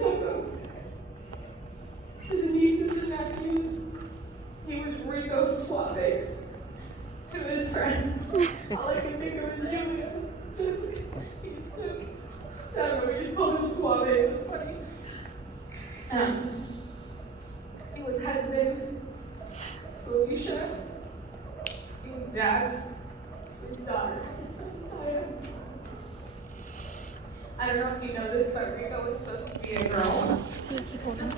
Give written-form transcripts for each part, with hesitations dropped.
took him to the nieces and nephews. He was Reeco Suave to his friends. All I can think of is Julia. He just took, I don't know, we just called him Suave. It was funny. He was husband to Alicia. He was dad to his daughter. I don't know if you know this, but Reeco was supposed to be a girl.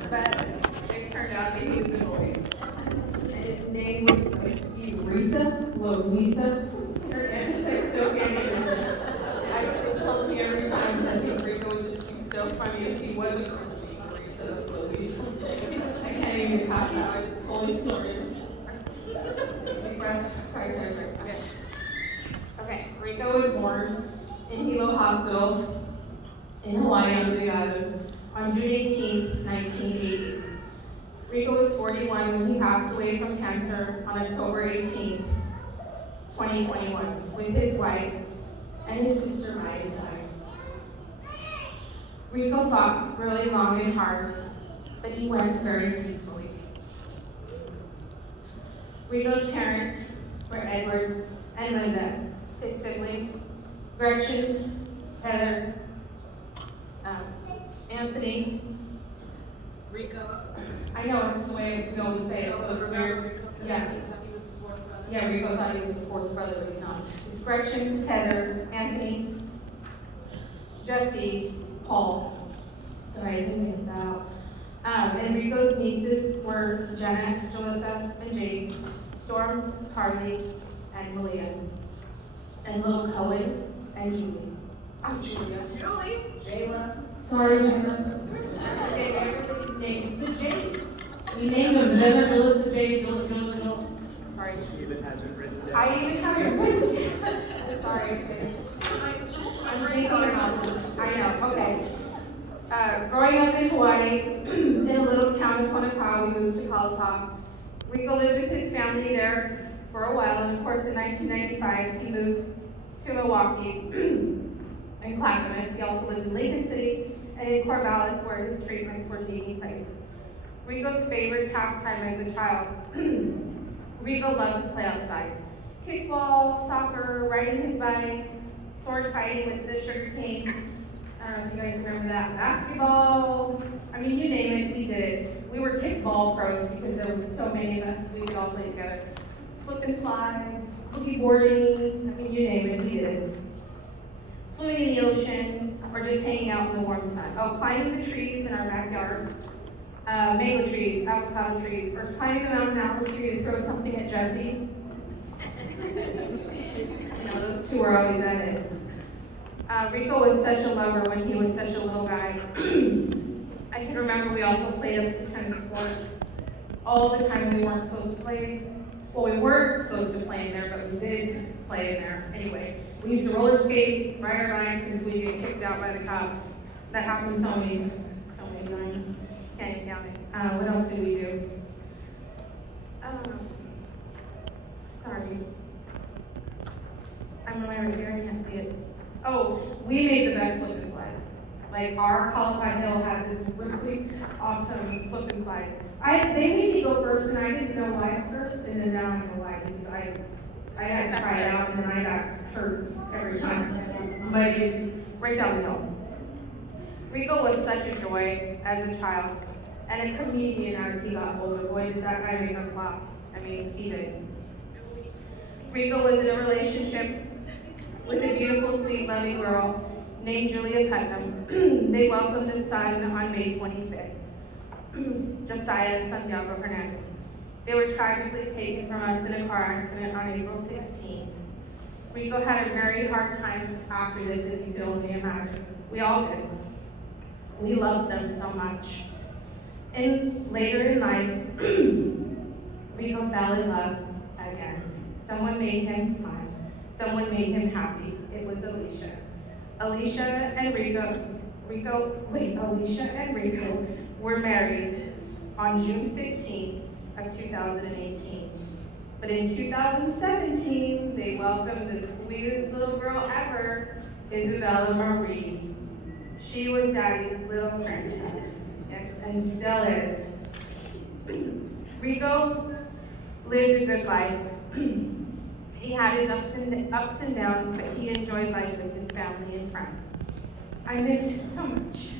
But it turned out that he was a boy. And his name was Eureka, Lisa. Hernandez. I still can't even. I still tell me every time that Reeco would just be so funny if he wasn't supposed to be Eureka, Lisa. I can't even pass that. I just fully story. Deep breath. Sorry. Okay. Reeco was born in Hilo Hospital in Hawaii on the Big Island on June 18, 1980. Reeco was 41 when he passed away from cancer on October 18, 2021, with his wife and his sister by his side. Reeco fought really long and hard, but he went very peacefully. Reeco's parents were Edward and Linda. His siblings, Gretchen, Heather, Anthony, Reeco. I know, it's the way we always say it, so it's weird. Yeah. Yeah, Reeco thought he was the fourth brother, but he's not. It's Gretchen, Heather, Anthony, Jesse, Paul. Sorry, I didn't get that out. And Reeco's nieces were Jenna, Jalissa, and Jade, Storm, Carly, and Malia. And little Cohen and Julie. I'm Julia. Julie. Jayla. Sorry, Jenna. Okay, everybody's names. The Jays. We named them Jenna, Jalissa, Jade, Jill. Sorry. Even has it written down. I even have it written down. Sorry. I'm reading about it. I know. Okay. Growing up in Hawaii, in a little town of Honoka'a, we moved to Kalapa. Reeco lived with his family there for a while, and of course in 1995 he moved to Milwaukee and Clackamas. He also lived in Lincoln City and in Corvallis where his treatments were taking place. Reeco's favorite pastime as a child. Reeco loved to play outside. Kickball, soccer, riding his bike, sword fighting with the sugar cane. I don't know if you guys remember that. Basketball, I mean, you name it, we did it. We were kickball pros because there was so many of us, we could all play together. Slip and slides, boogie boarding, I mean, you name it, we did it. Swimming in the ocean, or just hanging out in the warm sun. Oh, climbing the trees in our backyard. Mango trees, avocado trees, or climbing the mountain apple tree to throw something at Jesse. Those two were always at it. Reeco was such a lover when he was such a little guy. I can remember we also played up the tennis court all the time. We weren't supposed to play. Well, we weren't supposed to play in there, but we did play in there anyway. We used to roller skate, ride our bikes since we get kicked out by the cops. That happened so many times. Can't even count it. What else did we do? Sorry. I'm right here, I can't see it. Oh, we made the best slip and slides. Like our Kalapa Hill had this really awesome slip and slide. They made me go first and I didn't know why at first, and then now I know why because I had to try it out and then I got hurt every time. Muddy right down the hill. Reeco was such a joy as a child and a comedian as he got older. Boy, did that guy make us laugh. I mean, he did. Reeco was in a relationship with a beautiful, sweet, loving girl named Julia Putnam. They welcomed a son on May 25th, Josiah and Santiago Hernandez. They were tragically taken from us in a car accident on April 16th. Reeco had a very hard time after this, if you can only imagine. We all did. We loved them so much. And later in life, Reeco fell in love again. Someone made him smile. Someone made him happy. It was Alicia. Alicia and Reeco were married on June 15th of 2018. But in 2017, they welcomed the sweetest little girl ever, Isabella Marie. She was Daddy's little princess, yes, and still is. Reeco lived a good life. He had his ups and downs, but he enjoyed life with his family and friends. I miss him so much.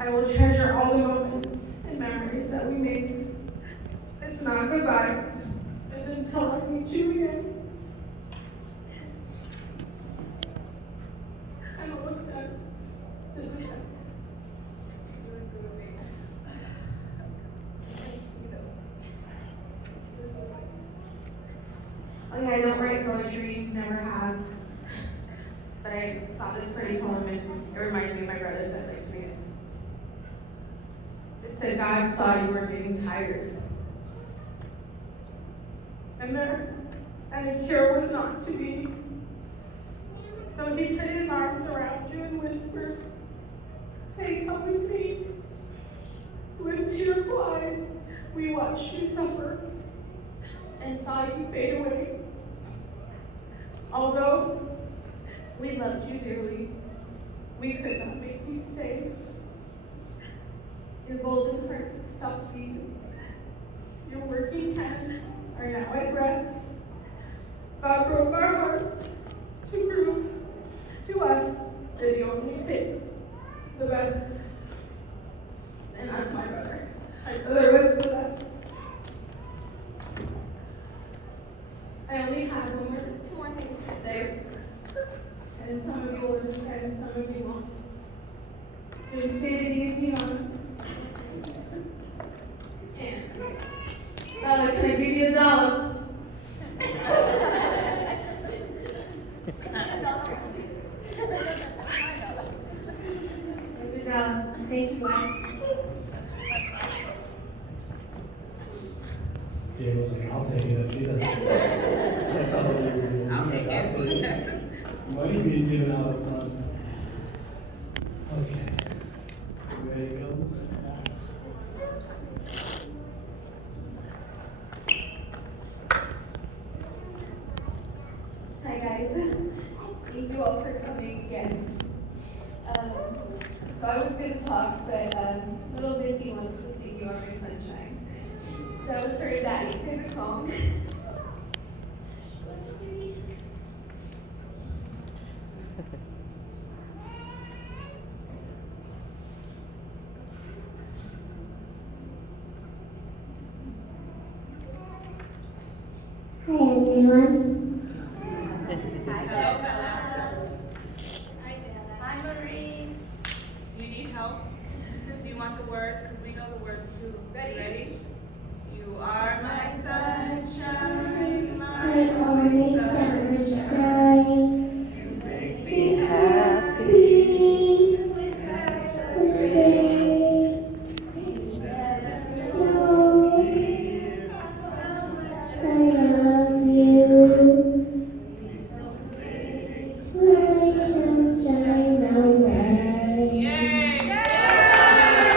I will treasure all the moments and memories that we made. It's not goodbye. It's until I meet you again. I'm almost done. This is it. Okay, I don't write poetry, never have. But I saw this pretty poem and it reminded me of my brother, so I'd like to read it. It said, God saw you were getting tired. And the cure was not to be. So he put his arms around you and whispered, hey, come with me. With tearful eyes, we watched you suffer and saw you fade away. Although we loved you dearly, we could not make you stay. Your golden heart stopped beating. Your working hands are now at rest. God broke our hearts to prove to us that he only takes the best. And that's my brother. My brother was the best. I only have two more things to say. And some of you will understand, some of you won't. To infinity and beyond. And Bella, can I give you $1? Thank you, guys. Dave was like, I'll take it if she doesn't. That's not what we were doing. I'll take it. Money being given out up front. Okay. You ready to go? Hi guys. Thank you all for coming again. So I was going to talk, but little Missy wants to sing You Are My Sunshine. That was her daddy's favorite song. Hi everyone. Hi, Bella. Hi, Bella. Hi, Marie. You need help? Do you want the words? Because we know the words too. Ready? You are my sunshine, my only sunshine. You make me happy. This day. Never know how much I love you. My sunshine away. Yay! I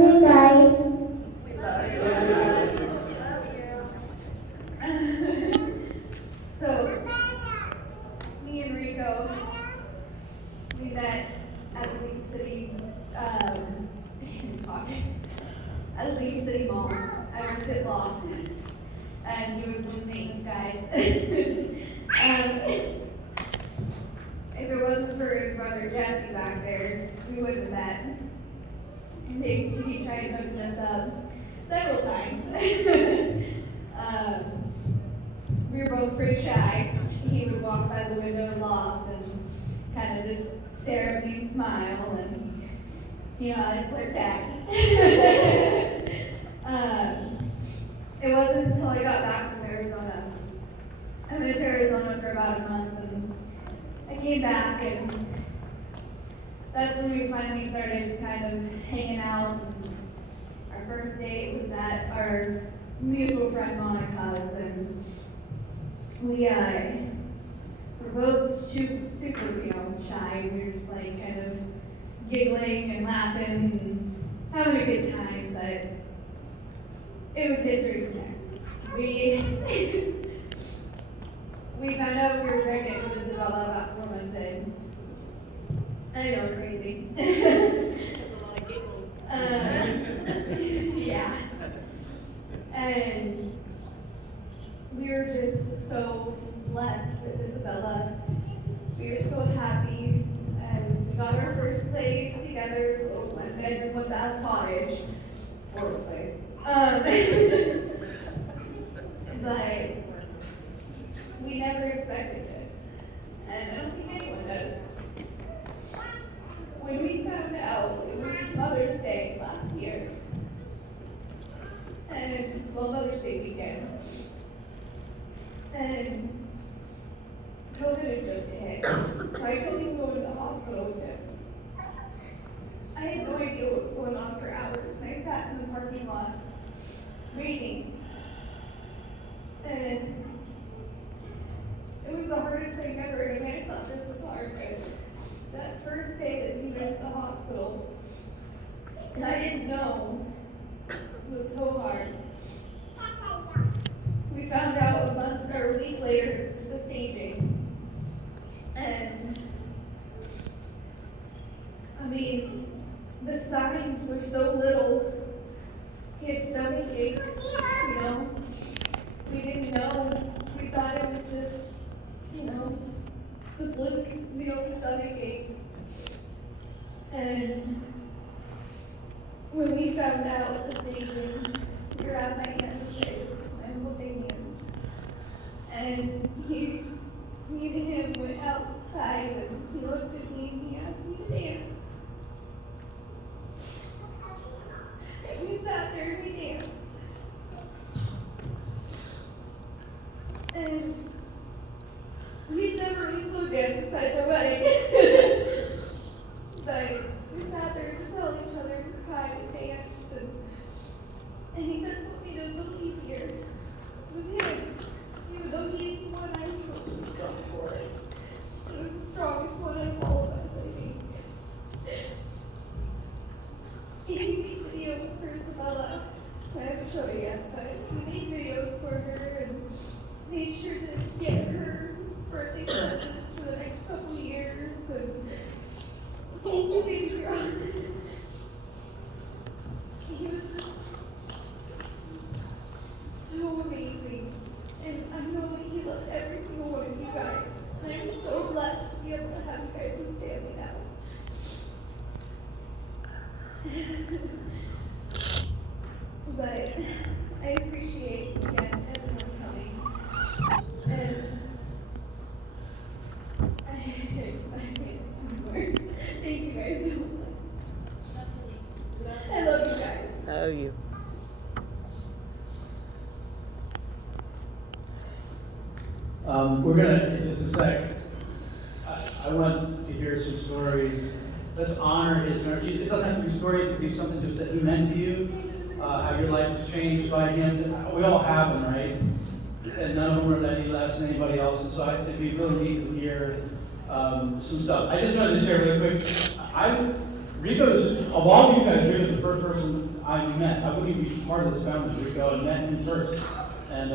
love you guys. So, me and Reeco, we met at the League City, at the League City Mall. I worked at Loft, and he was one of the maintenance guys. If it wasn't for his brother Jesse back there, we wouldn't have met. And he tried hooking us up several times. We were both pretty shy. He would walk by the window and Loft and kind of just stare at me and smile, and I'd flirt back. It wasn't until I got back from Arizona. I went to Arizona for about a month, and I came back, and that's when we finally started kind of hanging out, and our first date was at our mutual friend Monica's, and we're both super, shy. We were just like kind of giggling and laughing and having a good time, but it was history from there. We found out we were pregnant with Isabella about 4 months in. I know, crazy. That's a lot of giggles. Yeah. And we were just so blessed with Isabella. We were so happy, and we got our first place together, a little one bedroom, one bath cottage. Horrible place. But we never expected this, and I don't think anyone does. When we found out it was Mother's Day last year, and Mother's Day weekend, and COVID had just hit, so I couldn't even go to the hospital with him. I had no idea what was going on for hours, and I sat in the parking lot waiting. And it was the hardest thing ever, and I thought this was hard, but that first day that he went to the hospital, and I didn't know, it was so hard. We found out a week later, the staging, and I mean, the signs were so little. He had stomach aches, We didn't know. We thought it was just, the fluke, the stomach aches. And when we found out the staging, we were at my aunt's place, my holding hands. And me and him went outside, and he looked at me and he asked me to dance. And we sat there and we danced. And we'd never really slowed down besides our wedding. But we sat there and just held each other and cried and danced. And I think that's what made it a little easier with him. Even though he's the one I was supposed to be strong for. He was the strongest one out of all of us, I think. He made videos for Isabella. I haven't shown it yet, but he made videos for her and made sure to get her birthday presents for the next couple of years. And thank you, baby girl. He was just so amazing. And I know that he loved every single one of you guys. And I'm so blessed to be able to have you guys as family now. But I appreciate, again, everyone coming. And I can't anymore. Thank you guys so much. I love you guys. Love you. We're gonna, in just a sec, I want to hear some stories. Let's honor his memory. It doesn't have to be stories, it could be something just that he meant to you, how your life was changed by him. We all have them, right? And none of them are any less than anybody else. And so I think we really need to hear some stuff. I just wanted to share really quick. Reeco's, of all of you guys, Reeco's the first person I met. I wouldn't even be part of this family, Reeco. I met him first. And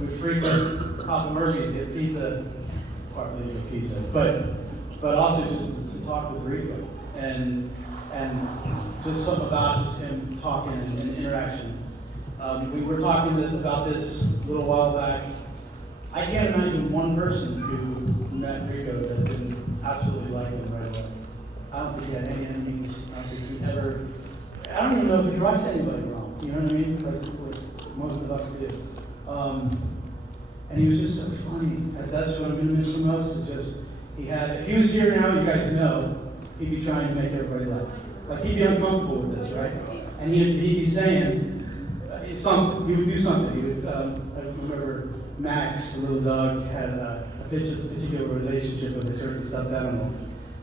we frequent Papa Murphy's, get pizza, partly a pizza, but also just to talk with Reeco. And just something about just him talking and interaction. We were talking about this a little while back. I can't imagine one person who met Reeco that didn't absolutely like him right away. I don't think he had any enemies. I don't think he ever, I don't even know if he rushed anybody wrong. You know what I mean? Like most of us do. And he was just so funny. That's what I'm going to miss the most is just, if he was here now, you guys know, he'd be trying to make everybody laugh. Like he'd be uncomfortable with this, right? And he'd be saying something, he would do something. He would, I remember Max, the little dog, had a particular relationship with a certain stuffed animal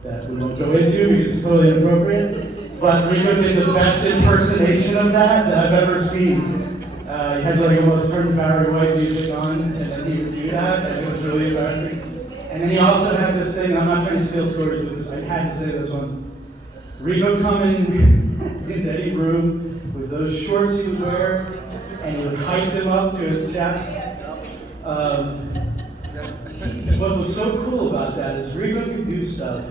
that we won't go into because it's totally inappropriate. But Reeco did the best impersonation of that I've ever seen. He had like almost turned Barry White music on, and then he would do that, and it was really embarrassing. And then he also had this thing, and I'm not trying to steal stories with this, I had to say this one. Reeco coming into any room with those shorts he would wear, and he would hike them up to his chest. What was so cool about that is Reeco could do stuff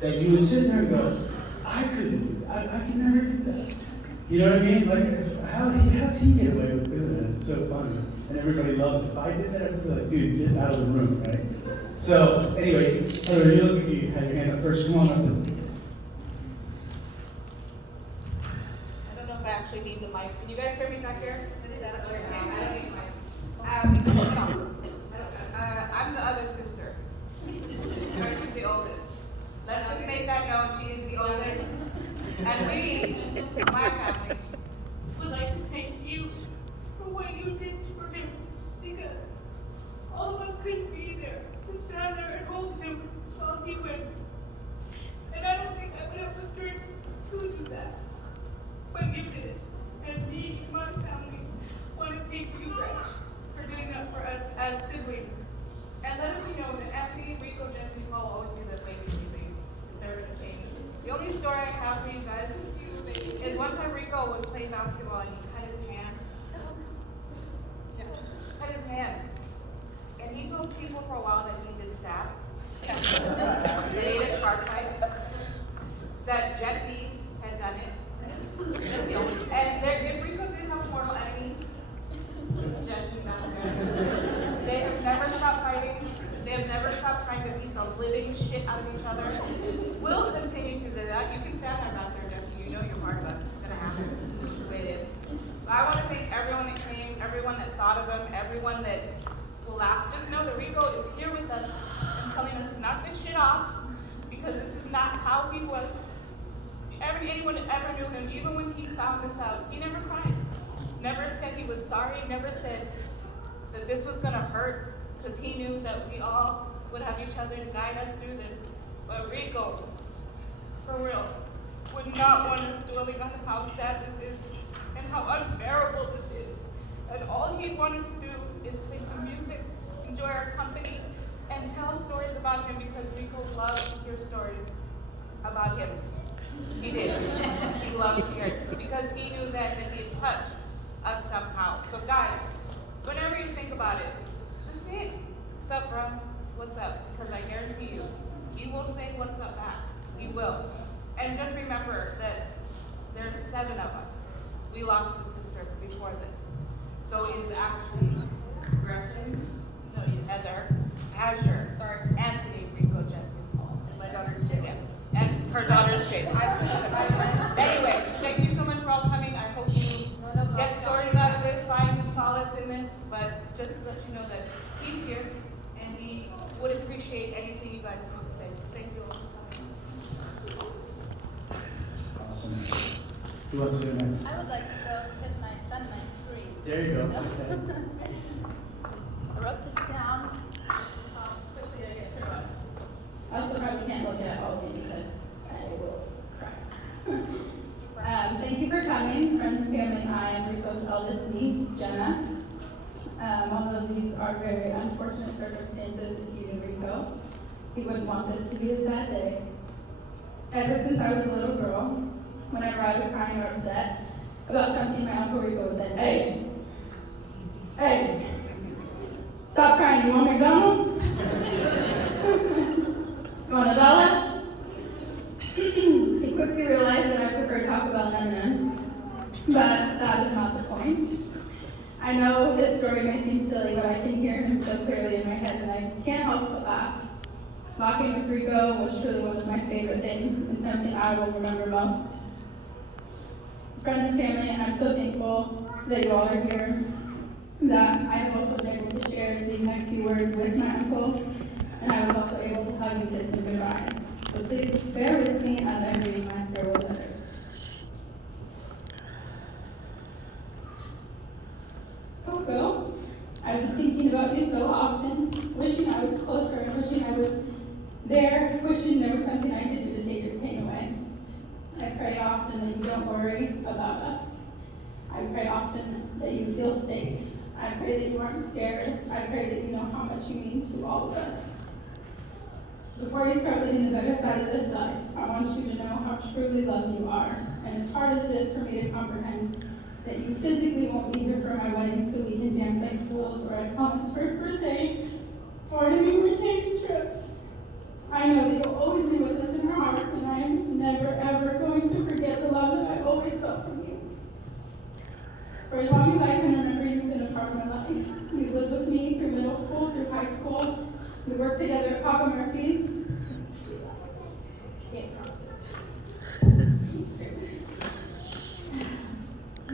that you would sit there and go, I couldn't do that. I could never do that. You know what I mean? Like, how does he get away with doing that? It's so funny. And everybody loves it. If I did that, I'd be like, dude, get out of the room, right? So, anyway, Heather, you had your hand up first. Come on up. I don't know if I actually need the mic. Can you guys hear me back here? Okay, I don't need the mic. I'm the other sister. She's the oldest. Let's just make that known, she is the oldest. And we, my family, would like to thank you for what you did for him, because all of us couldn't be there to stand there and hold him while he went. And I don't think I would have the strength to do that when you did it. And me and my family want to thank you, Gretch, for doing that for us as siblings. And let it be known that Anthony, Reeco, Jesse, and Paul always do that legacy thing. It's never gonna change. The only story I have for you guys is one time Reeco was playing basketball and he cut his hand. Yeah, cut his hand. And he told people for a while that he did sap. They ate a shark bite. That Jesse had done it. And if Reeco did have a mortal enemy, Jesse down there. They have never stopped fighting. They have never stopped trying to beat the living shit out of each other. We'll continue to do that. You can stand there back there, Jesse. You know you're part of us. It's gonna happen. It's the way it is. But I want to thank everyone that came, everyone that thought of him, everyone that will laugh. Just know that Reeco is here with us and telling us to knock this shit off, because this is not how he was. Anyone that ever knew him, even when he found this out, he never cried. Never said he was sorry, never said that this was gonna hurt, because he knew that we all would have each other to guide us through this. But Reeco, for real, would not want us dwelling on how sad this is and how unbearable this is. And all he'd want us to do is play some music, enjoy our company, and tell stories about him, because Reeco loves to hear stories about him. He did. He loved to hear it, because he knew that he had touched us somehow. So guys, whenever you think about it, just say it. What's up, bro? What's up? Because I guarantee you, he will say what's up back. He will. And just remember that there's 7 of us. We lost a sister before this. So it's actually Gretchen, Heather, Azure, Anthony, Reeco, Jesse, and Paul. And my daughter's Jade. And her daughter's Jade. Anyway, thank you so much for all coming. I hope you get stories out of this, find solace in this, but just to let you know that he's here and he would appreciate anything you guys have to say. Thank you all for coming. Awesome. Who wants to go next? I would like to go put my son my screen. There you go. Okay. I wrote this down. Quickly I get through it. I also probably can't look at all of you because I will cry. Thank you for coming, friends and family. I am Reeco's eldest niece, Jenna. Although these are very unfortunate circumstances, if you knew Reeco, he wouldn't want this to be a sad day. Ever since I was a little girl, whenever I was crying or upset about something, my Uncle Reeco would say, hey, stop crying, you want McDonald's? You want $1? He quickly realized that I prefer Taco Bell and M&M's, but that is not the point. I know this story may seem silly, but I can hear him so clearly in my head, and I can't help but laugh. Walking with Reeco was truly one of my favorite things, and something I will remember most. Friends and family, and I'm so thankful that you all are here, that I have also been able to share these next few words with my uncle, and I was also able to hug and kiss him goodbye. So please bear with me as I read my farewell letter. Coco, I've been thinking about you so often, wishing I was closer and wishing I was there, wishing there was something I could do to take your pain away. I pray often that you don't worry about us. I pray often that you feel safe. I pray that you aren't scared. I pray that you know how much you mean to all of us. Before you start living the better side of this life, I want you to know how truly loved you are. And as hard as it is for me to comprehend that you physically won't be here for my wedding so we can dance like fools, or at Colin's first birthday, or any vacation trips, I know that you'll always be with us in our hearts, and I am never, ever going to forget the love that I always felt from you. For as long as I can remember, you've been a part of my life. You've lived with me through middle school, through high school. We worked together at Papa Murphy's.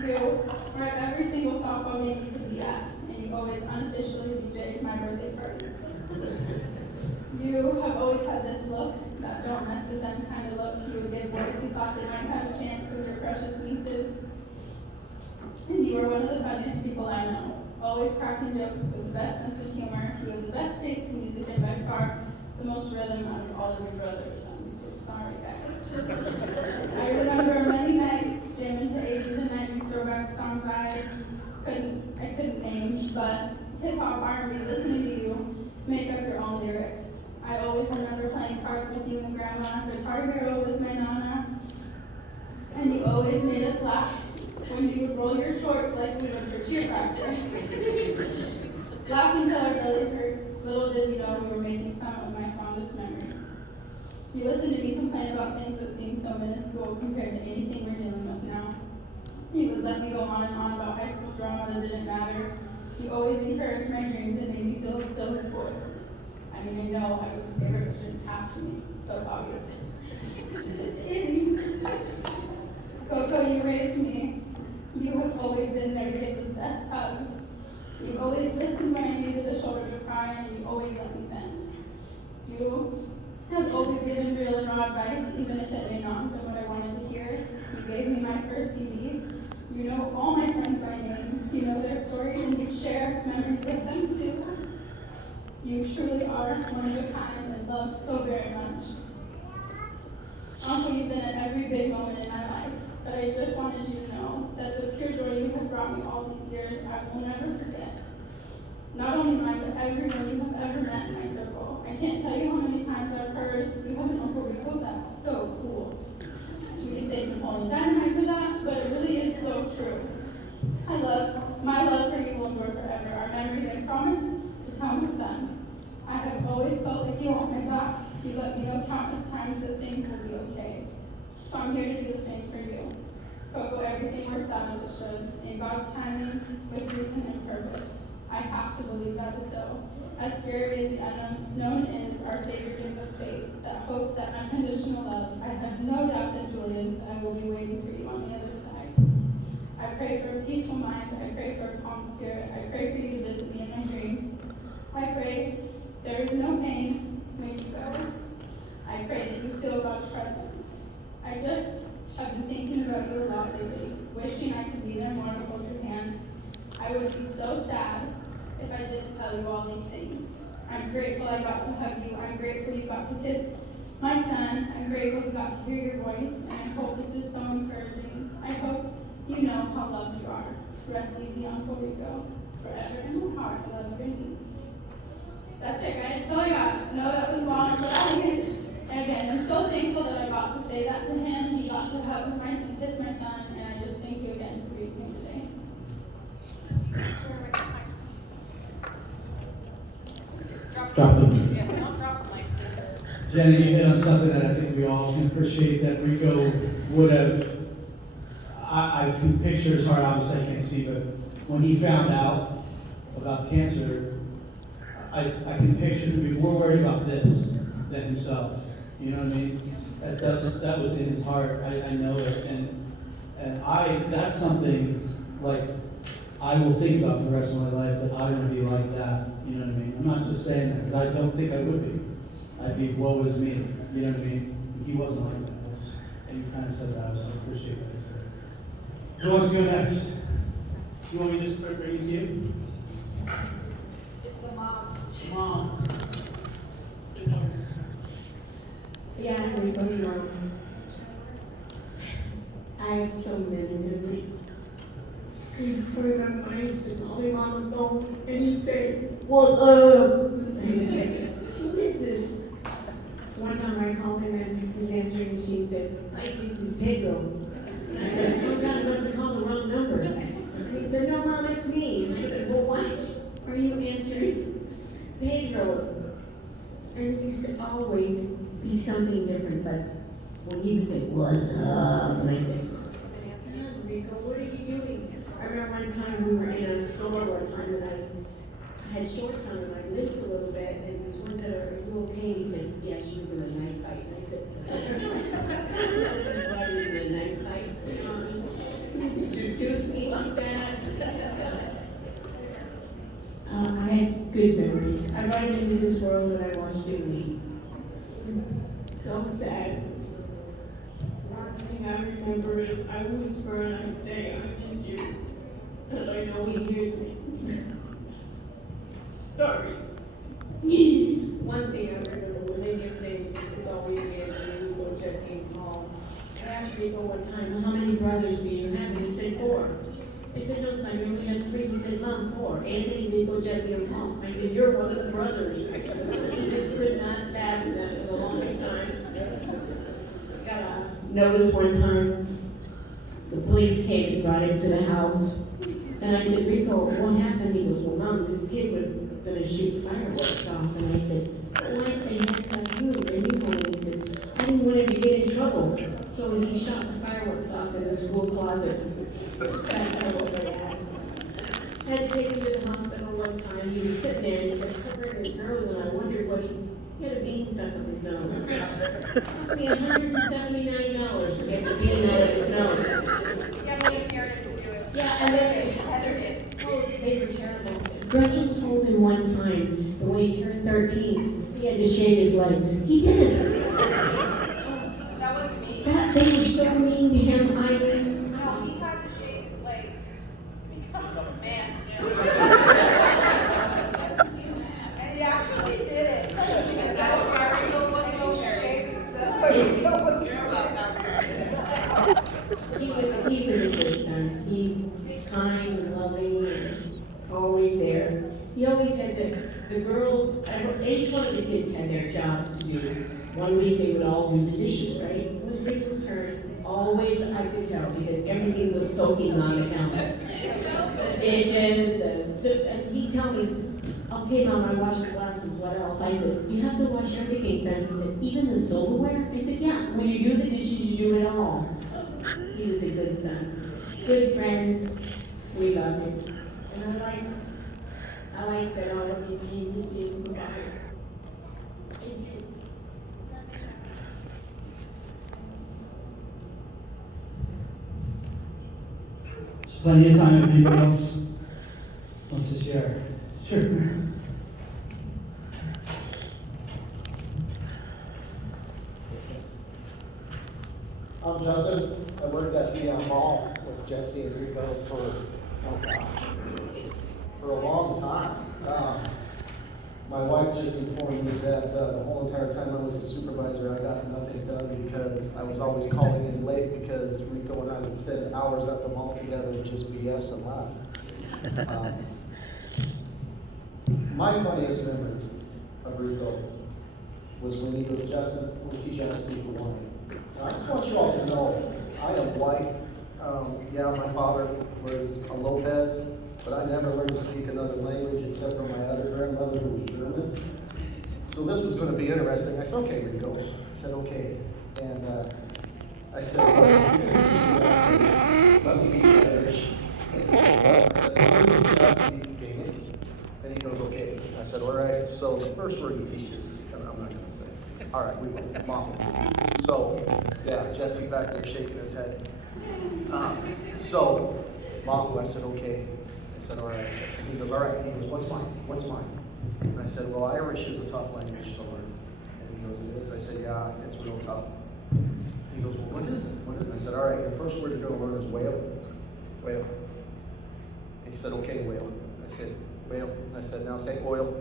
You were at every single softball game you could be at, and you always unofficially DJ'd my birthday parties. You have always had this look, that don't mess with them kind of look. You would give boys who thought they might have a chance with your precious nieces. And you are one of the funniest people I know. Always cracking jokes with the best sense of humor. You have the best taste in music and by far the most rhythm out of all of your brothers. I'm so sorry, guys. I remember many nights jamming to 80s and 90s throwback songs I couldn't name, but hip hop, R&B, listening to you make up your own lyrics. I always remember playing cards with you and Grandma, Guitar Hero with my Nana, and you always made us laugh when you would roll your shorts like we were for cheer practice. Laughing till our bellies hurts. Little did we know we were making some of my fondest memories. You listened to me complain about things that seemed so minuscule compared to anything we're dealing with now. You would let me go on and on about high school drama that didn't matter. You always encouraged my dreams and made me feel so spoiled. I mean, I know I was a favorite, but shouldn't have to be so obvious. Just kidding. Coco, you raised me. You have always been there to give the best hugs. You always listened when I needed a shoulder to cry, and you always let me vent. You have always given real and raw advice, even if it may not have been what I wanted to hear. You gave me my first CD. You know all my friends by name. You know their stories, and you share memories with them too. You truly are one of a kind and loved so very much. Uncle, you've been at every big moment in my life, but I just wanted you to know that the pure joy you have brought me all these years, I will never forget. Not only mine, but everyone you have ever met in my circle. I can't tell you how many times I've heard, you have an Uncle Reeco, that's so cool. You can thank Napoleon Dynamite for that, but it really is so true. My love for you will endure forever. Our memories, I promise to tell my son. I have always felt like you on my back. You let me know countless times that things will be okay. So I'm here to do the same for you. Coco, everything works out as it should. In God's timing, with reason and purpose. I have to believe that is so. As scary as the unknown is, our Savior gives us faith, that hope, that unconditional love. I have no doubt that Julian's I will be waiting for you on the other side. I pray for a peaceful mind. I pray for a calm spirit. I pray for you to visit me in my dreams. I pray there is no pain when you go. I pray that you feel God's presence. I just have been thinking about you a lot lately, wishing I could be there more to hold your hand. I would be so sad if I didn't tell you all these things. I'm grateful I got to hug you. I'm grateful you got to kiss my son. I'm grateful you got to hear your voice, and I hope this is so encouraging. I hope you know how loved you are. Rest easy, Uncle Reeco. Forever in my heart, I love your niece. That's it, guys. That's all I got. No, that was long, but and again, I'm so thankful that I got to say that to him. He got to hug and kiss my son, and I just thank you again for being here today. Drop them. Jenny, you hit on something that I think we all can appreciate, that Reeco would have, I can picture his heart, obviously I can't see, but when he found out about cancer, I can picture him to be more worried about this than himself. You know what I mean? That was in his heart. I know it, and that's something like I will think about for the rest of my life, that I want to be like that. You know what I mean? I'm not just saying that because I don't think I would be. I'd be woe is me. You know what I mean? He wasn't like that. And you kind of said that, so I appreciate what you said. Who wants to go next? You want me to just bring it to you? Mom. Yeah, I'm Reeco's mom. I have so many memories. I remember I used to call him on the phone and he'd say, what's up? And I just say, who is this? One time I called him and his answering machine said, hi, this is Pedro. And I said, oh God, I must have called the wrong number. And he said, no, Mom, it's me. And I said, well, why are you answering Pedro? And it used to always be something different, but when he would say, what's up? And I said, God, Reeco, what are you doing? I remember one time we were in a store one time and I had shorts on and I limped a little bit and this one said, are you okay? And he said, yeah, she was in a nice fight. And I said, why are you in a nice fight? You introduced me like that. I had good memories. I brought him into this world and I watched him leave. So sad. One thing I remember is I whisper and I say, I miss you. Because I know he hears me. Sorry. One thing I remember when they kept saying it's always me and Reeco, Jesse, and Paul. I asked Reeco one time, well, how many brothers do you have? And he said 4. I said, no, son, you only have 3. He said, Mom, 4. Anthony, Reeco, Jesse, and Paul. I said, you're one of the brothers. He just could not fathom that for the longest time. Got a notice one time, the police came and brought him to the house. And I said, Reeco, what happened? He goes, well, Mom, this kid was going to shoot fireworks off. And I said, why did they handcuff you? And he told me, he said, I didn't want him to get in trouble. So he shot the fireworks off in the school closet. That's trouble for that. I had to take him to the hospital one time. He was sitting there and he was covering his nose, and I wondered what he had a bean stuck up his nose. It cost me $179 to get the bean out of his nose. Yeah, and then they were terrible. Gretchen told him one time that when he turned 13, he had to shave his legs. He didn't. That wasn't me. They were so mean to him. I mean, No, he had to shave his legs to become a man. And he actually did it. And that's why Reeco was so shaved. That's why Reeco was he was a good son. He was kind and loving and always there. He always had the girls, each one of the kids had their jobs to do. One week they would all do the dishes, right? It was Rico's turn. Always, I could tell, because everything was soaking on the counter. The dishes, and he'd tell me, okay, Mom, I washed the glasses, what else? I said, you have to wash everything, son. He said, even the silverware? I said, yeah, when you do the dishes, you do it all. He was a good son. Good friend. We loved him. And I like that all of you came to see him goodbye. Thank you. Plenty of time if anybody else wants to share. Sure. I'm Justin. I worked at the mall with Jesse and Reeco for a long time. My wife just informed me that the whole entire time I was a supervisor, I got nothing done because I was always calling in late because Reeco and I would spend hours at the mall together and just BS and laugh. My funniest memory of Reeco was when he was Justin, we'll teach you how to speak Hawaiian. Now, I just want you all to know, I am white. Yeah, my father was a Lopez, but I never learned to speak another language except for my other grandmother who was German. So this was going to be interesting. I said, okay, Reeco. I said, okay. And I said, let me be Irish. I said, speak Gaelic. And he goes, okay. I said, all right. So the first word he teaches, and I'm not going to say. All right, we will. Mom. So, yeah, Jesse back there shaking his head. So, Mom, I said, okay. I said, all right. And he goes, all right. And he goes, what's mine? What's mine? And I said, well, Irish is a tough language to learn. And he goes, it is. I said, yeah, it's real tough. He goes, well, what is it? What is it? I said, all right, the first word you're going to learn is whale. Whale. And he said, okay, whale. I said, whale. And I said, now say oil.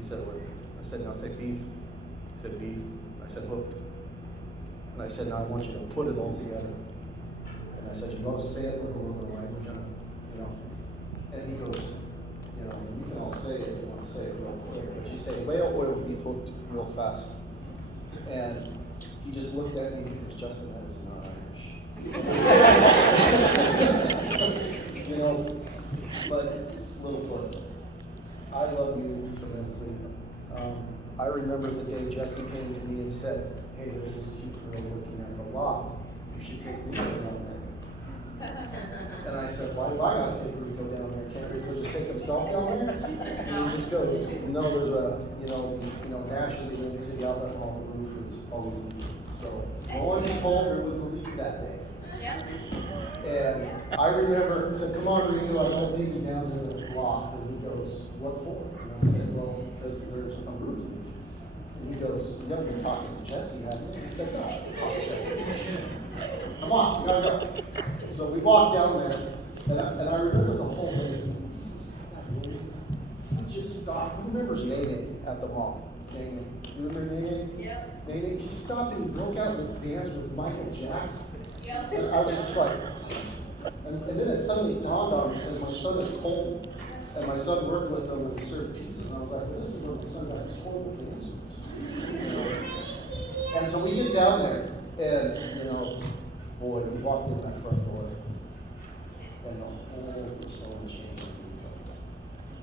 He said, oil. I said, now say beef. He said, beef. I said, hooked. And I said, now I want you to put it all together. And I said, you both say it with a little bit of language in it, you know? And he goes, you know, you can all say it, you want to say it real quick, but you say whale oil will be booked real fast. And he just looked at me because Justin, that is not Irish. You know, but Littlefoot, I love you tremendously. I remember the day Jesse came to me and said, hey, there's this cute girl working at the loft. You should take Reeco down there. And I said, why do I gotta take Reeco down there? Can't Reeco just take himself down there? And he just goes, no, there's a, naturally in the city outlet mall, the roof is always leaking. So, lo and behold, there was a leak that day. And I remember, I said, come on, Reeco, I'm gonna take you down to the loft. And he goes, what for? And I said, well, because there's a roof leak. And he goes, you haven't been talking to Jesse, have you? He said, no, I didn't talk to Jesse. Come on, we gotta go. So we walked down there, and I remember the whole thing. He just stopped. Who remembers Nene at the mall? Nene. You remember Nene? Yep. Nene, he stopped and he broke out this dance with Michael Jackson. Yep. And I was just like, and then it suddenly dawned on me, because my son is cold, and my son worked with them and he served pizza, and I was like, well, this is where my son got his horrible dance moves. And so we get down there, and, boy, we walked in that front door, and the whole persona changed.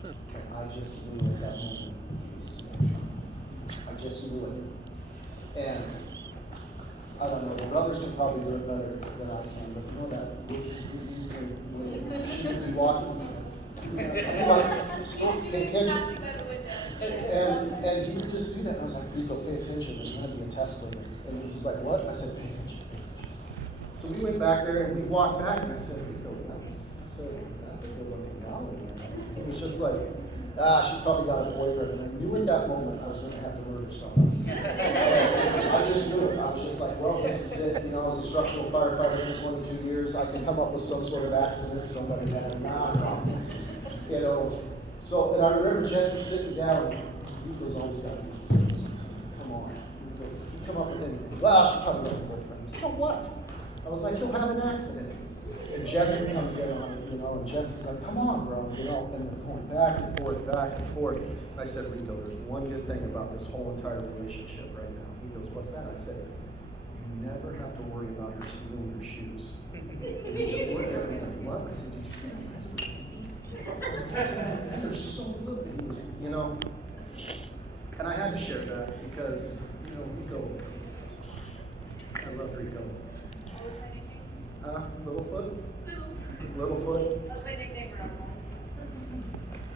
And I just knew at that moment he was special. I just knew it. And I don't know, the brothers can probably do it better than I can, but you know that when she would be walking, I'm like, stop, pay attention. And he would just do that, and I was like, Reeco, pay attention, there's gonna be a test later. And he's like, what? I said, pay attention. So we went back there and we walked back, and I said, Reeco, that's a good looking gal in there. It was just like, she probably got a boyfriend, and I knew at that moment I was gonna have to murder someone. I just knew it. I was just like, well, this is it. I was a structural firefighter for 22 years. I can come up with some sort of accident somebody had. So, and I remember Jesse sitting down, and Reeco's always got these excuses. Come on. Reeco, you come up with anything. Well, she probably got a boyfriend. So what? I was like, he'll have an accident. And Jesse comes in on it, and Jesse's like, come on, bro, and they're going back and forth, back and forth. And I said, Reeco, there's one good thing about this whole entire relationship right now. He goes, what's that? I said, you never have to worry about her stealing your shoes. And he just looked at me like, what? I said, did you see this? They're so good. And I had to share that because, Reeco, I love Reeco. Littlefoot? Littlefoot? That's my nickname for him.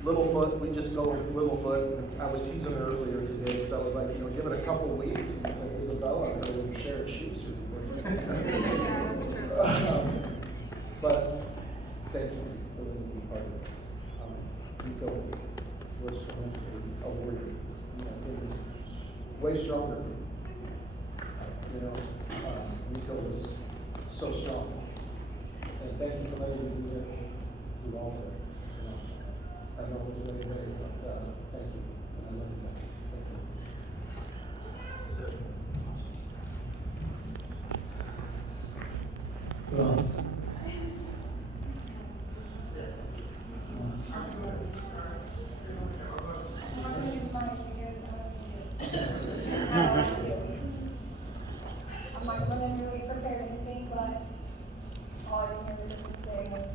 Littlefoot, we just go with Littlefoot. I was teasing her earlier today because I was like, give it a couple of weeks. And it's like, Isabella, I'm going to share shoes with you. But thank you for letting me be part of this. Reeco was tremendously a warrior. Way stronger. Reeco was so strong. And thank you for letting me do that through all of it. I know it was very, but thank you. And I love you guys. Thank you. Who else? I'm not gonna really prepare anything, but all I can really say was,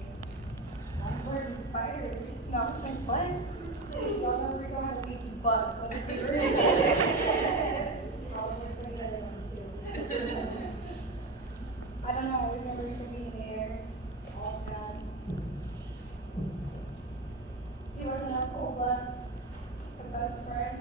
I'm working fighters, not the same play. Y'all know we're gonna have to beat butt, let's be real. Probably pretty better than too. I don't know, I always remember you being there all the time. He wasn't as cool, but the best friend.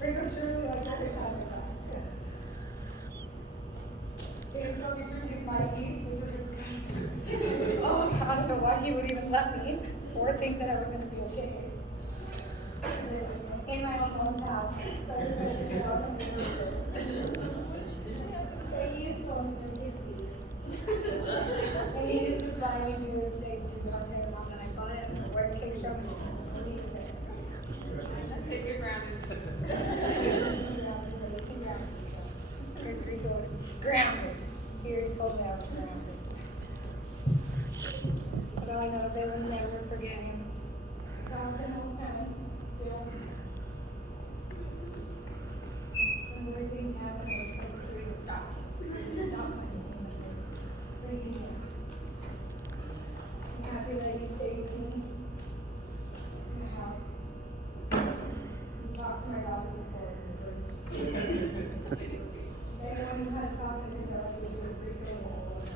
Reeco truly like every time we talk. He was probably drinking my heat, which was disgusting. Oh, I don't know why he would even let me, or think that I was gonna be okay. In my own mom's house, so I just had to be out and be He used to only drink his tea. So he used to buy me beer and say, "Do not tell your mom that I bought it, and where it came from." That's it, you're grounded. Here's Reeco was grounded. He already told me I was grounded. But all I know is they will never forget him. Tell him all the time, still. When weird things happen, it's like stop. Stop. Breathe in. I'm happy that you stayed with me in the house. You talked to my dog before. And when you had talked to his dog, you were freaking all over.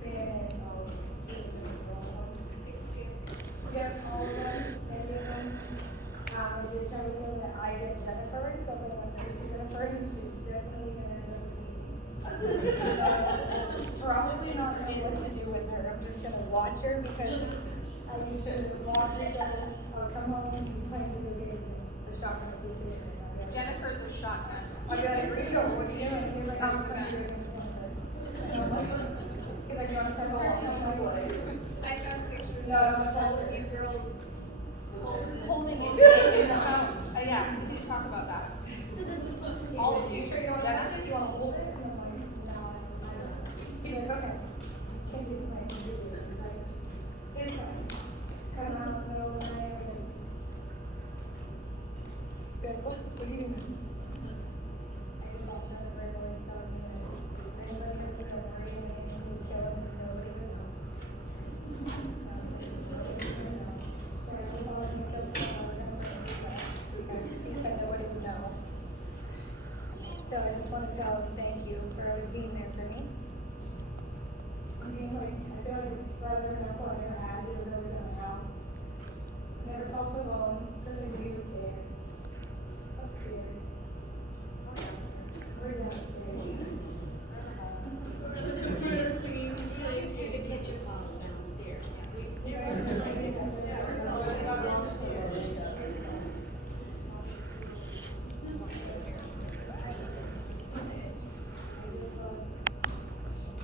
Spanish, all of them. Yep, all of them, many of them. Did tell me that I get Jennifer, so when I'm next to Jennifer, she's definitely gonna end up with me. Probably not know what to do with her. I'm just gonna watch her because I used to watch her or come home and be playing video games and the shotgun police station. Jennifer's a shotgun. I'd be like, Reeco, what are you doing? He's like, I'm playing video games. He's like, you want to test all I got pictures No, of all of you girls holding it in the house. Yeah, we need to talk about that. All of you. sure you want to touch it? You want to hold it? And I'm like, no, I don't. He's like, okay. Can't do playing video games. He's like, it's fine. Come out in the middle of the night. I'm like, good, what? What are you doing? I just all set up right away, so I didn't let him put a brain in and he would kill him for no reason. So I just all let him just because he said I wouldn't know. So I just want to tell him thank you for always being there for me. Being like, I feel like his brother, that's all I ever had. He was always in the house. Never felt alone, because I knew he was there. Upstairs. We're downstairs.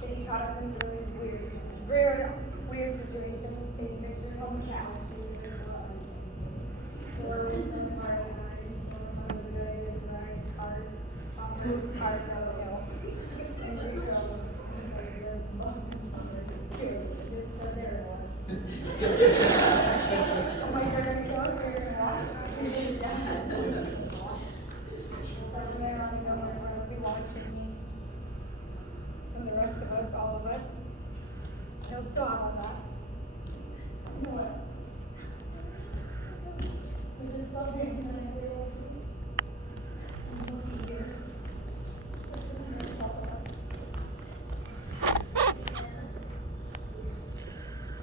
They caught us in really weird situations, taking pictures on the couch. Or was in the car at night, so I was very very hard, his car down the hill. And we drove, just stood there and watched. I'm like, they're gonna go, we're gonna watch. Like, they're on the other part, be watching me. And the rest of us, all of us, he'll still have all that. You know what? We just love him and everybody else. And he'll be here. Especially when there's all of us.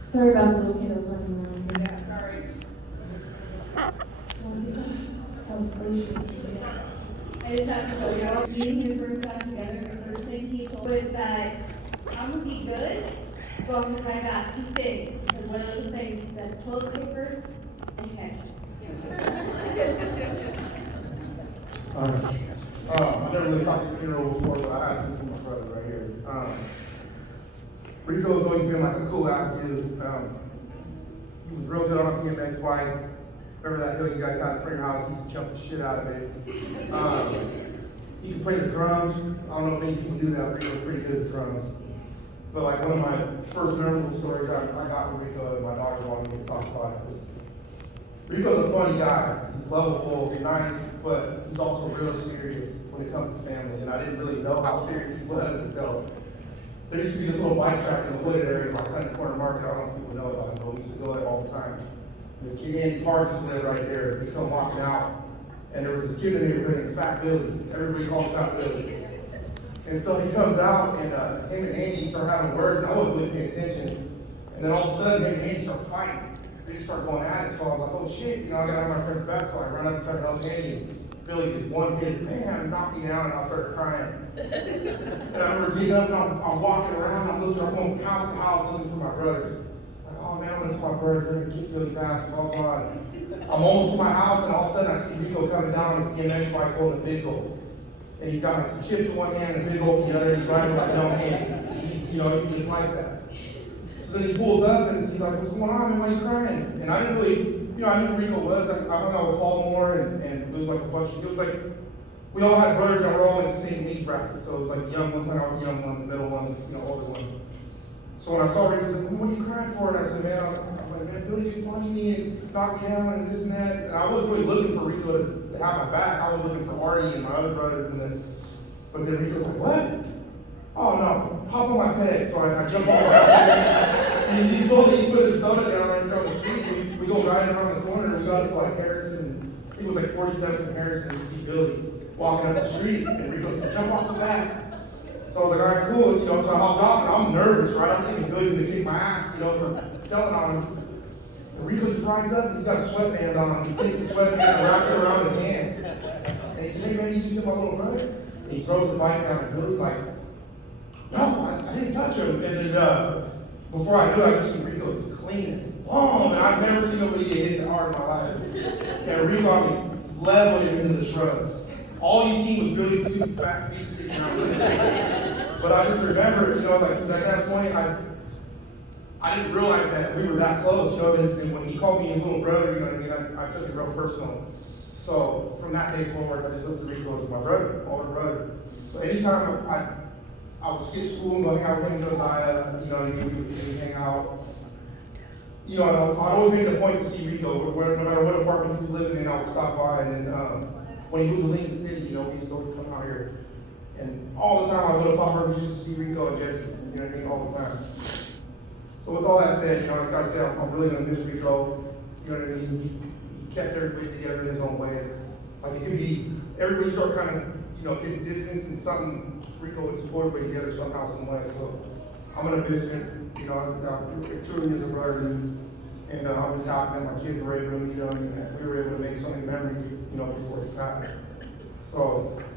Sorry about the little kid I was running around. Yeah, sorry. I just have to tell you, me and him first got together, the first thing he told was that I'm gonna be good as long as I got two things. He said, what are those things? He said, toilet paper and ketchup. I never really talked at the funeral before, but I had to for my brother right here. Reeco's always been like a cool ass dude. He was real good on a BMX bike. Remember that hill you guys had in front of your house? He used to jump the shit out of it. He could play the drums. I don't know if many people knew that. Reeco was pretty good at drums. But like one of my first memorable stories I got with Reeco, and my daughters wanted me to talk about it, was Reeco's a funny guy. He's lovable, nice, but he's also real serious when it comes to family. And I didn't really know how serious he was until there used to be this little bike track in the wooded area by Sunday Corner Market. I don't know if people know about it, but we used to go there all the time. This kid Andy Park used to live right there. We come walking out, and there was this kid in the neighborhood named Fat Billy. Everybody called him Fat Billy. And so he comes out, and him and Andy start having words. I wasn't really paying attention. And then all of a sudden, him and Andy start fighting. They just start going at it. So I was like, oh shit, I got out of my friend's back. So I run up and try to help Andy. Billy just one hit, bam, knocked me down, and I started crying. And I remember getting up, and I'm walking around, I'm going from house to house looking for my brothers. Like, oh man, I'm gonna tell my brothers, they're gonna kick Billy's ass, and blah, blah. I'm almost to my house, and all of a sudden I see Reeco coming down on his BMX bike holding a big goal. And he's got like some chips in one hand and a big old in the other, and he's riding with like no hands. He's just like that. So then he pulls up and he's like, what's going on, man? Why are you crying? And I didn't really, I knew who Reeco was. I hung out with Paul more, and it was like it was like, we all had brothers that were all in the same age bracket. So it was like the young ones hung out with the young ones, the middle ones, older ones. So when I saw Reeco, he was like, what are you crying for? And I said, man, I was like, man, Billy just punched me and knocked me down and this and that. And I wasn't really looking for Reeco to have my back. I was looking for Artie and my other brothers. But then Reeco's like, what? Oh no, hop on my peg. So I jump on my peg. And he slowly put his soda down right across the street. We go riding around the corner. We got to like Harrison. I think it was like 47th and Harrison. And we see Billy walking up the street. And Reeco said, jump off the back. So I was like, all right, cool. So I hopped off and I'm nervous, right? I'm thinking Billy's gonna kick my ass, for telling on him. And Reeco just rides up and he's got a sweatband on. He takes his sweatband and wraps it around his hand. And he said, hey man, you just hit my little brother? And he throws the bike down and Billy's like, no, I didn't touch him. And then before I knew it, I just seen Reeco just cleaning. Boom! And I've never seen nobody get hit that hard in my life. And Reeco leveled him into the shrubs. All you seen was Billy's two fat feet sticking out. But I just remember, because at that point, I didn't realize that we were that close, and when he called me his little brother, I took it real personal. So from that day forward, I just looked at Reeco as my brother, older brother. So anytime I would skip school and go hang out with him in Josiah, we hang out. I'd always make it a point to see Reeco, no matter what apartment he was living in, I would stop by, and then when he moved to Lincoln City, we used to always come out here. And all the time I go to Pop Burgers just to see Reeco and Jesse, all the time. So with all that said, like I said, I'm really gonna miss Reeco. He kept everybody together in his own way. Like it could be, everybody start kind of, getting distance and something, Reeco would just pull everybody together somehow, some way. So I'm gonna miss him. It truly is a brother, and I'm just happy that my kids were able to meet him and that we were able to make so many memories, before he passed. So,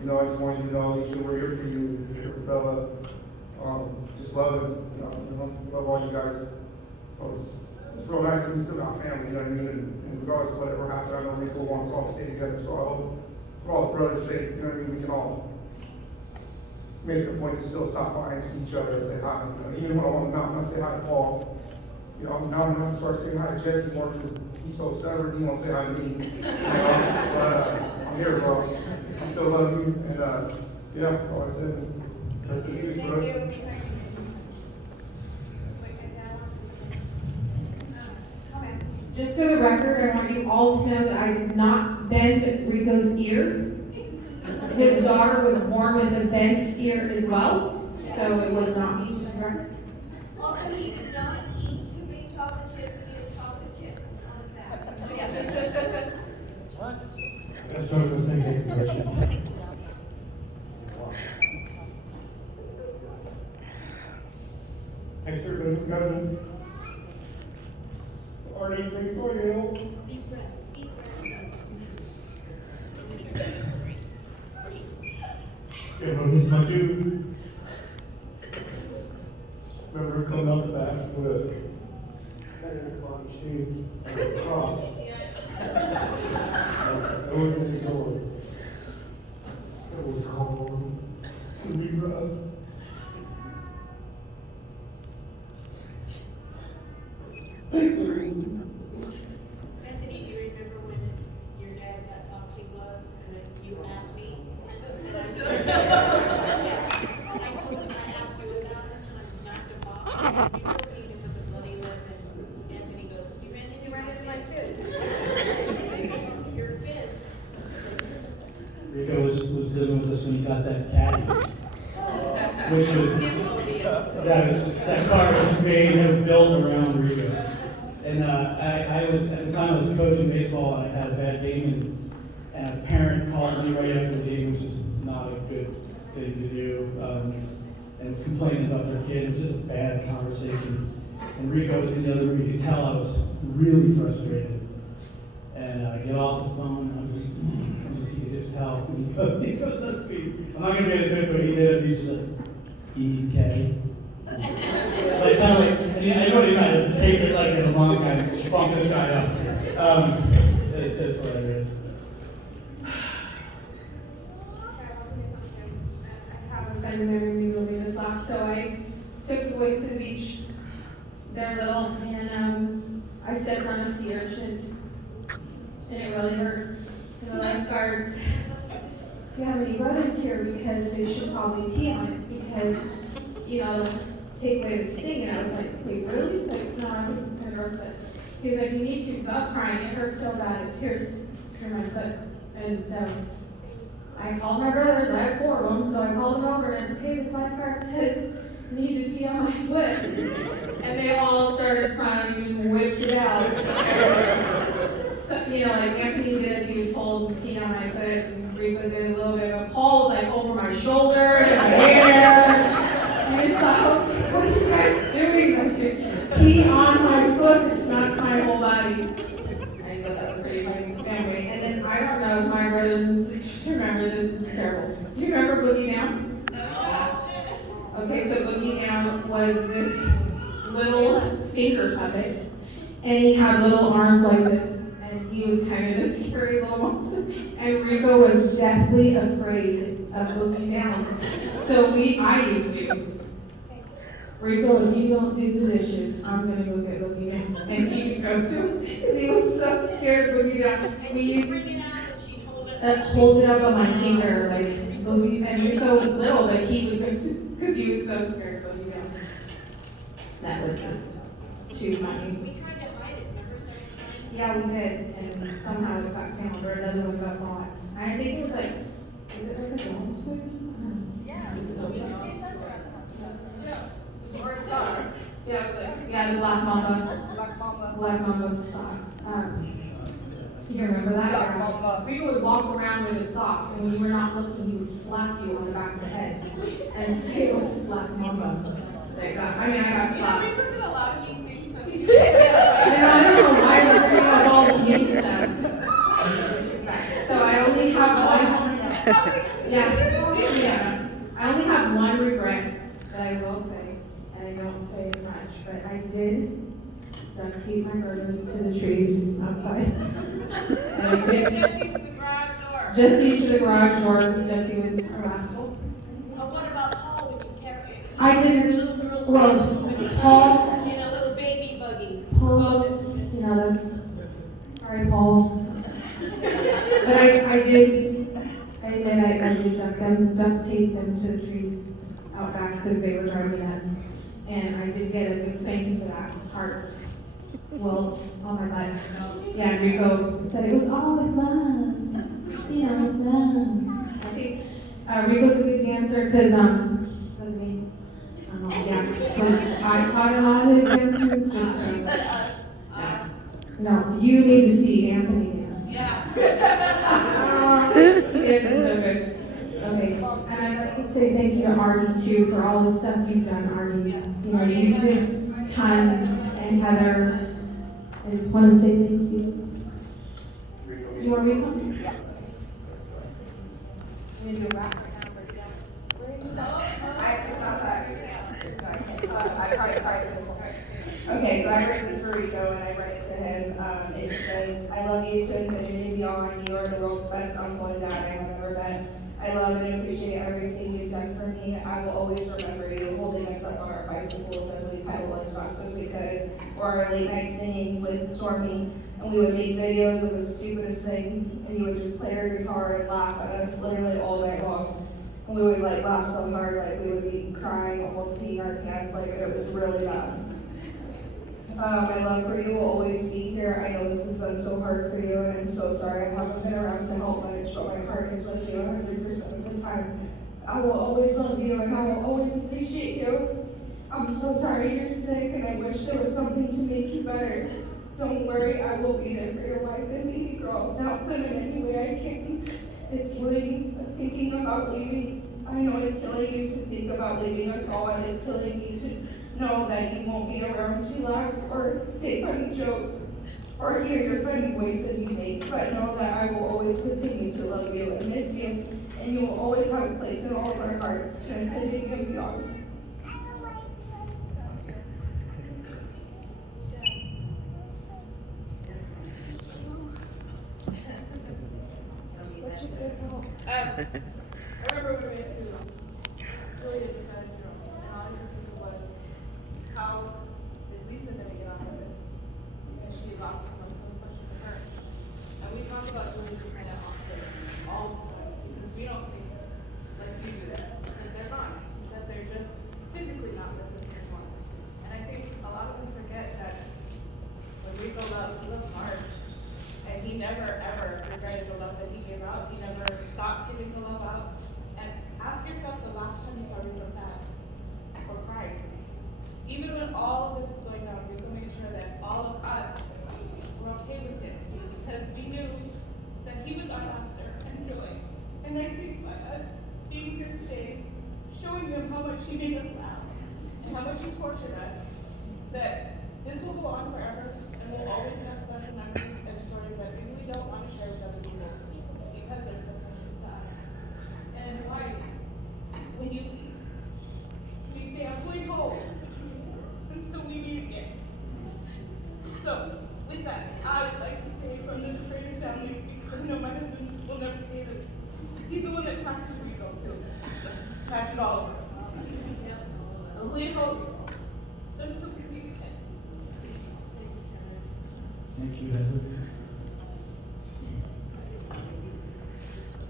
I just wanted you to know, Alicia, we're here for you, we're here for Bella. Just love him, love all you guys. So it's real nice that we still got family, and regardless of whatever happened, I know Reeco wants us all to stay together. So I hope, for all the brothers' sake, we can all make it a point to still stop by and see each other and say hi. Even when I'm on the mountain, I say hi to Paul. Now I'm gonna have to start saying hi to Jesse more because he's so stubborn, he won't say hi to me. But I'm here, bro. I still love you, and all I said. That's the news, bro. Just for the record, I want you all to know that I did not bend Reeco's ear. His daughter was born with a bent ear as well, so it was not me, just for the record. Also, he did not eat too many chocolate chips, and he has chocolate chip on his back. Let's start with the second question. Thanks everybody for coming. Artie, thanks for your help. Deep breath, deep breath. Yeah, but this is my dude. Remember coming out the back with a body shaped and a cross. That wasn't his door. It was called to be rough. Thanks, everyone. Anthony, do you remember when your dad got boxing gloves and then you asked me? And I told him, I asked you 1,000 times not to box. You told me to put the bloody lip, and Anthony goes, you ran into right in my fist. Your fist. Reeco was dealing with this when he got that caddy, which was, that car was made, it was built around Reeco. And I was, at the time I was coaching baseball and I had a bad game and a parent called me right after the game, which is not a good thing to do, and was complaining about their kid. It was just a bad conversation. And Reeco was in the other room, you could tell I was really frustrated. And I get off the phone and you could just tell. And he goes up to me, I'm not gonna be able to do it, but he did it, he's just like, E-K. Like, kind of like, I know what he meant, to take it like a long guy, bump this guy up. It's hilarious. they're little, and I stepped on a sea urchin, and it really hurt. And the lifeguards, do you have any brothers here? Because they should probably pee on it, because, it'll take away the sting. And I was like, wait, really? Like, no, I think it's kind of gross, but he was like, you need to, because I was crying. It hurt so bad, it pierced through my foot. And so I called my brothers, I have 4 of them, so I called them over and I said, hey, this lifeguard says you need to pee on my foot. And they all started smiling and just whipped it out. So, like Anthony did, he was told to pee on my foot, and Reeco did a little bit, but Paul was like over my shoulder and my hair. And so I was like, what are you guys doing? Like, pee on my foot, not my whole body. I thought that was pretty funny. Anyway, and then I don't know if my brothers and sisters remember this, is terrible. Do you remember Boogie Down? Okay, so Boogie Down was this little finger puppet, and he had little arms like this, and he was kind of a scary little monster. And Reeco was deathly afraid of Boogie Down. So I used to. Reeco, if you don't do the dishes, I'm gonna go get Boogie Down. And he could go too, because he was so scared of Boogie Down. And she'd bring it out and she'd hold it up. Hold it up on my finger, like Boogie. And Reeco was little, but he was because he was so scared of Boogie Down. That was just too funny. We tried to hide it, remember several times? Yeah, we did, and somehow it got found, or another one got bought. I think it was like, is it like a dog toy or something? Yeah. Is it a dog? Or a star. Yeah, it was like, yeah, the Black Mamba. Black Mamba. Black Mamba's sock. You remember that? Black Mamba. Reeco would walk around with a sock, and when you were not looking, he would slap you on the back of the head and say it was Black Mamba. I got slapped. We forget a lot of neat things. I don't know why we're bringing up all this neat stuff. So I only have one. Yeah. I only have one regret that I will say, and I don't say it much, but I did duct tape my brothers to the trees outside. And I did. Jesse to the garage door because Jesse was a rascal. What about Paul when you carry it? I didn't. Little girls Well, Paul. in a little baby buggy. Paul, that's, sorry, Paul. But I admit I did duct tape them to the trees out back because they were driving me nuts. And I did get a good spanking for that. Hearts, welts on my butt. Yeah, and Reeco said it was all with love. It's love. I think Reeco's a good dancer because, doesn't he? Yeah, because I taught a lot of his dancers. Just, She said us. no, you need to see Anthony dance. Yeah. Yes, it's so good. Okay, and I'd like to say thank you to Artie too for all the stuff you've done, Artie. You did tons, and Heather. I just want to say thank you. You want to read something? Yeah. You need to rap. Okay, so I wrote this for Reeco and I read it to him. It just says, I love you to infinity and beyond. You are the world's best uncle and dad I have ever met. I love and appreciate everything you've done for me. I will always remember you holding us up on our bicycles as we pedaled as fast as we could, or our late night singings with Stormy, and we would make videos of the stupidest things, and you would just play your guitar and laugh at us literally all night long. And we would laugh so hard, we would be crying, almost peeing our pants, it was really bad. My love for you will always be here. I know this has been so hard for you, and I'm so sorry I haven't been around to help much, but my heart is with you 100% of the time. I will always love you, and I will always appreciate you. I'm so sorry you're sick, and I wish there was something to make you better. Don't worry, I will be there for your wife and baby girl to help them in any way I can. It's killing me thinking about leaving. I know it's killing you to think about leaving us all, and it's killing me to know that you won't be around to laugh or say funny jokes or hear your funny voices you make, but know that I will always continue to love you and miss you, and you will always have a place in all of our hearts to infinity and beyond. Such a good help. I remember when we went to Celia decided to draw, and all I could think was how is Lisa she lost someone so special to her. And we talk about doing this kind of often, all the time, because we don't think that we do that, that they're gone, that they're just physically not with us anymore. And I think a lot of us forget that when Reeco loved, he loved hard. And he never, ever regretted the love that he gave out. He never stopped giving the love out. And ask yourself the last time you saw Reeco sad or cried. Even when all of this was going down, Reeco made sure that all of us were okay with him because we knew that he was our laughter and joy. And I think by us being here today, showing them how much he made us laugh and how much he tortured us, that this will go on forever and we'll always have special memories and stories that maybe we don't want to share with other people because they're so precious to us. And why, when you leave, we say, I'm going home until we meet again. So, with that, I would like to say from the Freitas family, because I know my husband will never say this, he's the one that taxed me Reeco too. Taxed all of us. I'm going home until we meet again. Thank you, Heather.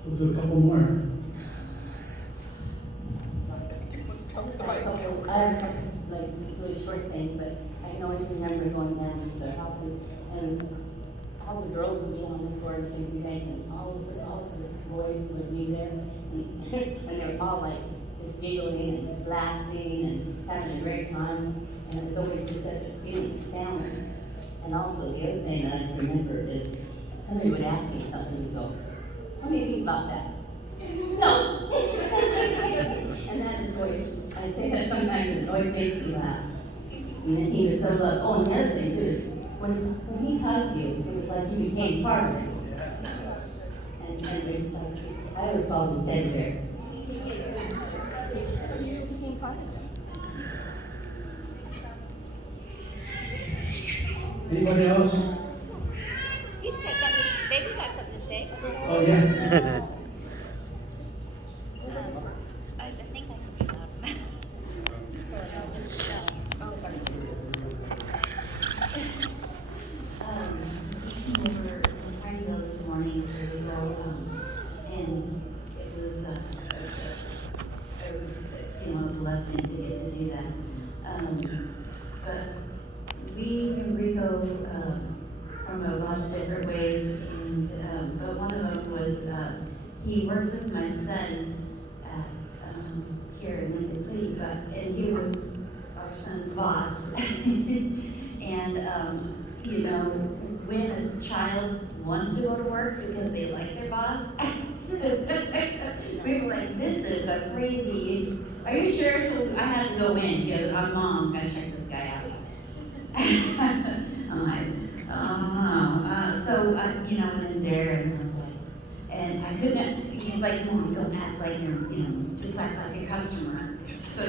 We'll do a couple more. I have a couple, like, really short things, but I always remember going down to their house and all the girls would be on the floor and singing things, and all of the boys would be there, and they were all like just giggling and laughing and having a great time, and it was always just such a feeling of family. And also, the other thing that I remember is somebody would ask me something and go, what do you think about that? No! And that is always, I say that sometimes it always makes me laugh. And then he was so loved. Oh, and the other thing too is, when he hugged you, it was like you became part of it. And it was like, I always called him teddy bear. You became part of it. Anybody else? He's got something, baby's got something to say. Oh, yeah. I think I can be loud enough. We came over from Prineville this morning to Reeco, and it was a blessing to get to do that. But we knew Reeco from a lot of different ways, and but one of them was he worked with my son at here in Lincoln City, and he was our son's boss. And when a child wants to go to work because they like their boss, we were like, this is a crazy, are you sure? So I had to go in, because I'm mom, gotta check this guy out. I'm like, oh no. So, and then there, and I was like, and I couldn't, he's like, Mom, don't act like you're, just act like a customer. So I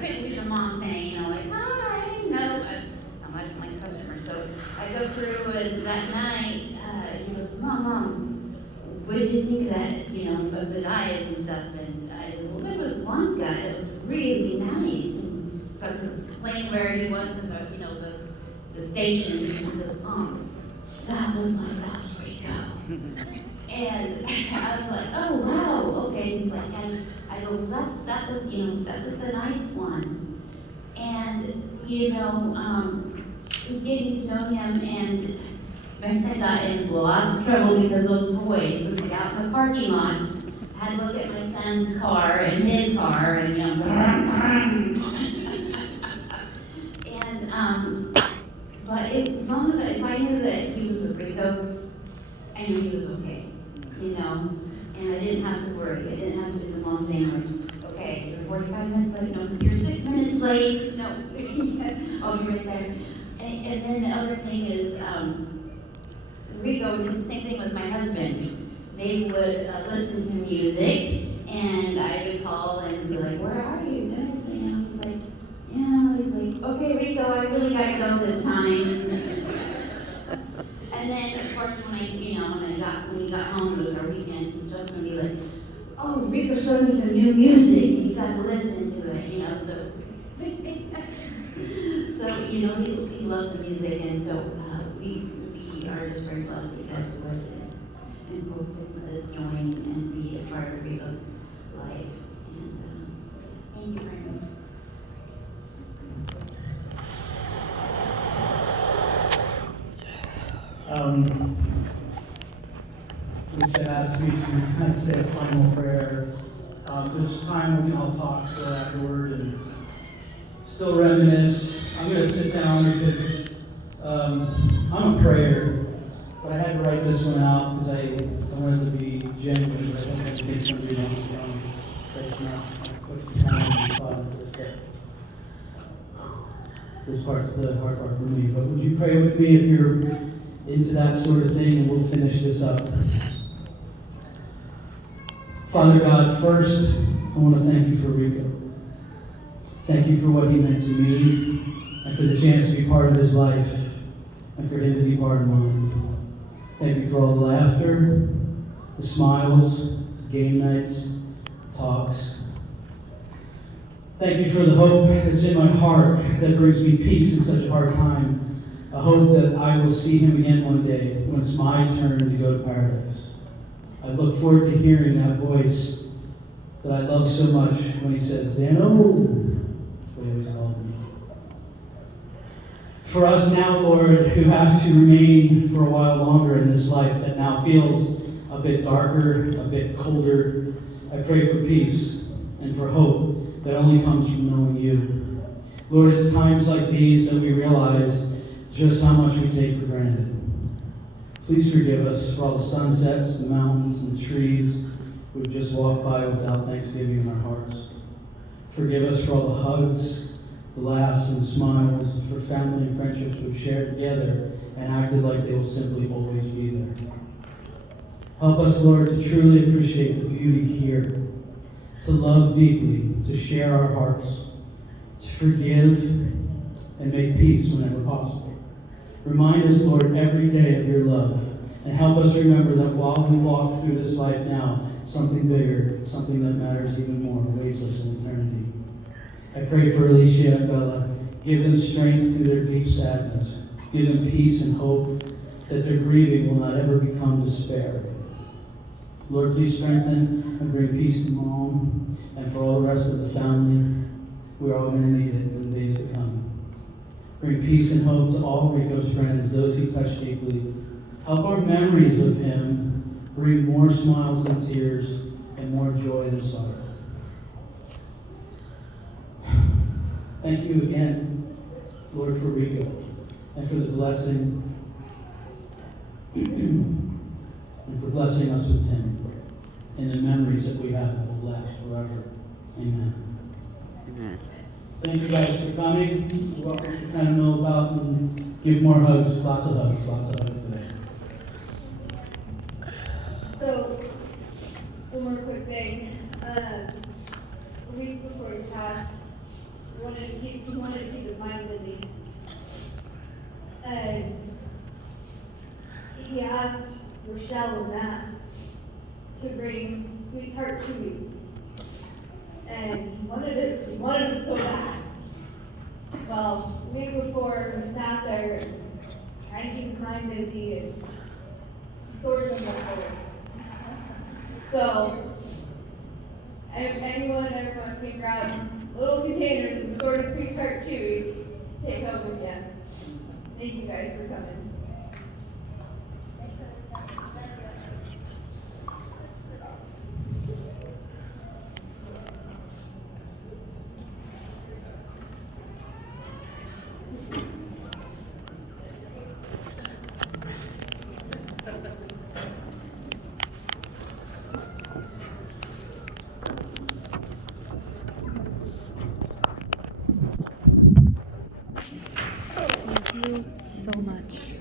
couldn't do the mom thing, like, hi, no, I'm not like a customer. So I go through, and that night, he goes, Mom, what did you think of that, of the guys and stuff? And I said, well, there was one guy that was really nice. And so I was explaining where he was in the station, and he goes, Mom, that was my boss, Reeco. And I was like, oh wow, okay. And he's like, I go, well, that was the nice one. And getting to know him, and my son got in lots of trouble because those boys would get out in the parking lot. I had to look at my son's car and his car, and but as long as if I knew that he was with Reeco, I knew he was okay. And I didn't have to worry. I didn't have to do the mom thing like, okay, you're 45 minutes late. No, you're 6 minutes late. No, I'll be right there. And then the other thing is, Reeco did the same thing with my husband. They would listen to music, and I would call and be like, where are you? He's like, okay, Reeco, I really gotta go this time. And then, of course, when we got home, it was our weekend, Justin would be like, oh, Reeco showed me some new music, you gotta listen to it, so. So, he loved the music, and so, we are just very blessed that you guys are with and hope and let us join and be a part of Reeco's life. And thank you very much. We should ask you to say a final prayer. This time we can all talk still afterward and still reminisce. I'm going to sit down because I'm a prayer, but I had to write this one out because I wanted to be genuine. But I don't have to take somebody else from. That's not what's the time and fun. This part's the hard part for me. But would you pray with me if you're into that sort of thing, and we'll finish this up. Father God, first, I want to thank you for Reeco. Thank you for what he meant to me, and for the chance to be part of his life, and for him to be part of mine. Thank you for all the laughter, the smiles, game nights, talks. Thank you for the hope that's in my heart that brings me peace in such a hard time. A hope that I will see him again one day when it's my turn to go to paradise. I look forward to hearing that voice that I love so much when he says, Dano. That's what he always called me. For us now, Lord, who have to remain for a while longer in this life that now feels a bit darker, a bit colder, I pray for peace and for hope that only comes from knowing you. Lord, it's times like these that we realize just how much we take for granted. Please forgive us for all the sunsets, the mountains, and the trees we've just walked by without thanksgiving in our hearts. Forgive us for all the hugs, the laughs, and the smiles, for family and friendships we've shared together and acted like they will simply always be there. Help us, Lord, to truly appreciate the beauty here, to love deeply, to share our hearts, to forgive and make peace whenever possible. Remind us, Lord, every day of your love, and help us remember that while we walk through this life now, something bigger, something that matters even more, awaits us in eternity. I pray for Alicia and Bella. Give them strength through their deep sadness. Give them peace and hope that their grieving will not ever become despair. Lord, please strengthen and bring peace to Mom and for all the rest of the family. We're all going to need it in the days to come. Bring peace and hope to all Reeco's friends, those he touched deeply. Help our memories of him bring more smiles than tears and more joy than sorrow. Thank you again, Lord, for Reeco and for the blessing and for blessing us with him and the memories that we have that will last forever. Amen. Thank you guys for coming. You're welcome to kind of know about and give more hugs. Lots of hugs today. So, one more quick thing. A week before he passed, he wanted to keep his mind busy. And he asked Rochelle and Matt to bring sweet tart chewies. And he wanted them so bad. Well, the week before, we sat there trying to keep his mind busy and sorted them out. So, anyone and everyone can grab little containers of sorted sweet tart chewies, take over again. Thank you guys for coming. Thank you so much.